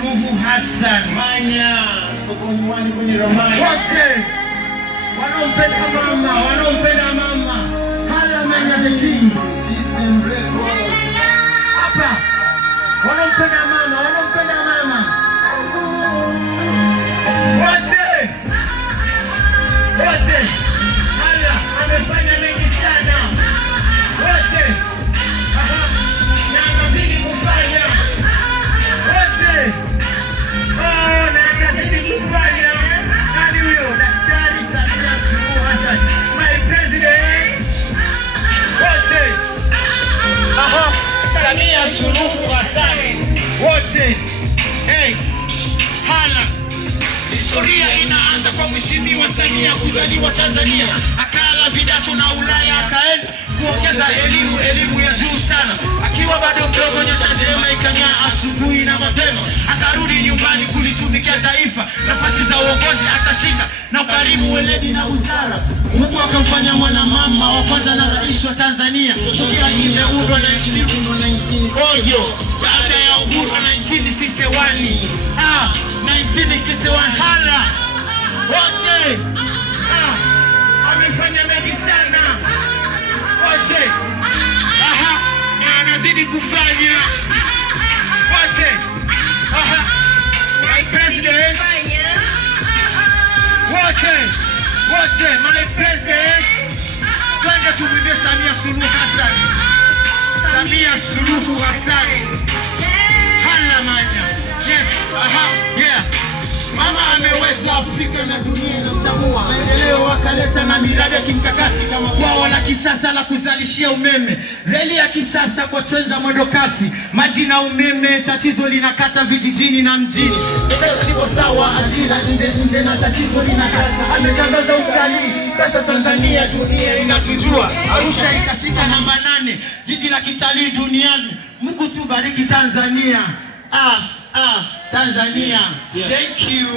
Suluhu Hassan. Manya sokoni wani kwenye ramani. Wote wanaompenda mama. Hala Manya the King. GSM Records. Hapa wanaompenda mama. Wote hala amefanya mengi sana. Wote na anazidi kufanya. Wote na anazidi kufanya. Nani huyo? Daktari Samia Suluhu Hassan, my president. Wote Samia Suluhu Hassan. Wote hala. Historia inaanza kwa Mheshimiwa Samia kuzaliwa Tanzania, akala vidato na Ulaya, akaenda kuongeza elimu ya juu sana. Akiwa bado mdogo, nyota njema ikang'aa asubuhi na mapema, akarudi nyumbani kulitumikia taifa. Nafasi za uongozi akashika na ukarimu, weledi na uzara. Mungu akamfanya mwanamama wa kwanza na rais wa Tanzania tokea imeundwa 1961. Baada ya uhuru 1961 hala wote amefanya mengi sana. Wote na anazidi kufanya. Wote my president. Wote my president. Twende tumwimbie Samia Suluhu Hassan. Samia Suluhu Hassan. Hala Manya. Yes, yeah. Mama ameweza Afrika na dunia inamtambua. Maendeleo akaleta na miradi ya kimkakati kama bwawa la kisasa la kuzalishia umeme, reli ya kisasa kwa treni za mwendo kasi, maji na umeme. Tatizo linakata vijijini na mjini. Sasa siko sawa, ajira nje na tatizo linakata. Ametangaza utalii, sasa Tanzania dunia inatujua. Arusha ikashika namba 8 jiji la kitalii duniani. Mungu tubariki Tanzania. Tanzania. Thank you.